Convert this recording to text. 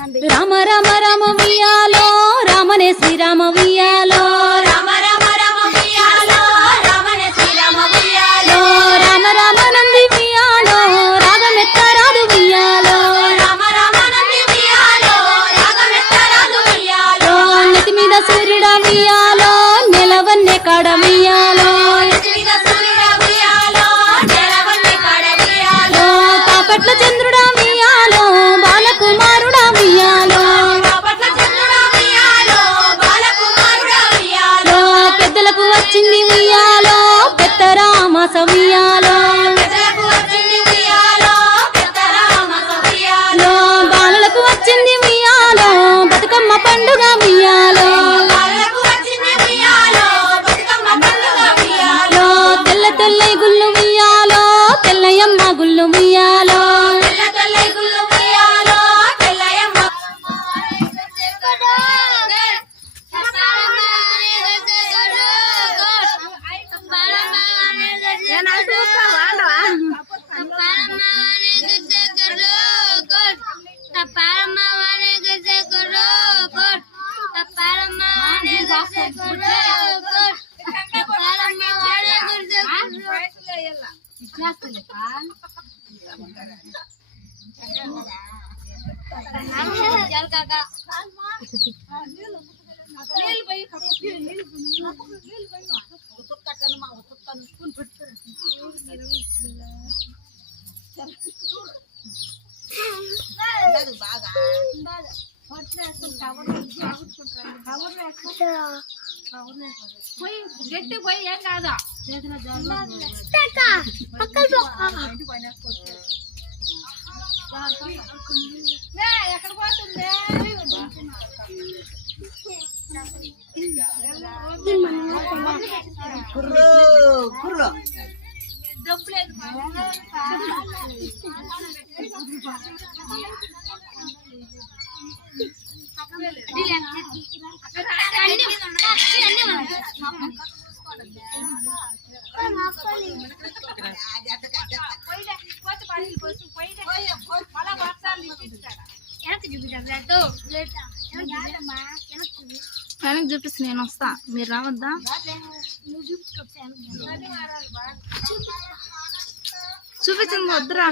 రామ రామ రామ వియాలో రామనే శ్రీరామ వియాలో రామ రామ రామ వియాలో రామనే శ్రీరామ వియాలో రామ రామ నంది వియాలో రాగమెత్తరాదు వియాలో రామ రామ నంది వియాలో రాగమెత్తరాదు వియాలో నెత్తి మీద సూర్యుడ వియాలో నెలవన్నే కాడ వియాలో నెత్తి మీద సూర్యుడ వియాలో నెలవన్నే కాడ వియాలో కాపట్ల చంద్రుడ వియాలో బాలకుమారుడ వియాలో కాపట్ల చంద్రుడ వియాలో బాలకుమారుడ వియాలో పెద్దలకు వచ్చింది వియాలో పెద్దరామాస వియాలో పెద్దలకు వచ్చింది వియాలో పెద్దరామాస వియాలో బాలలకు వచ్చింది వియాలో బతుకమ్మ పండుగ వియాలో బాలలకు వచ్చింది వియాలో బతుకమ్మ పండుగ వియాలో తెల్ల తెల్ల గుళ్ళు వియాలో తెల్లయమ్మ గుళ్ళు వియాలో తెల్ల తెల్ల గుళ్ళు వియాలో తెల్లయమ్మ గట్టి పోయి ఏం కాదా ఎక్కడ పోతుంది డబ్బులేదు వెనక్కి చూపిస్తే నేను వస్తా మీరు రావద్దా చూపించింది వద్దురా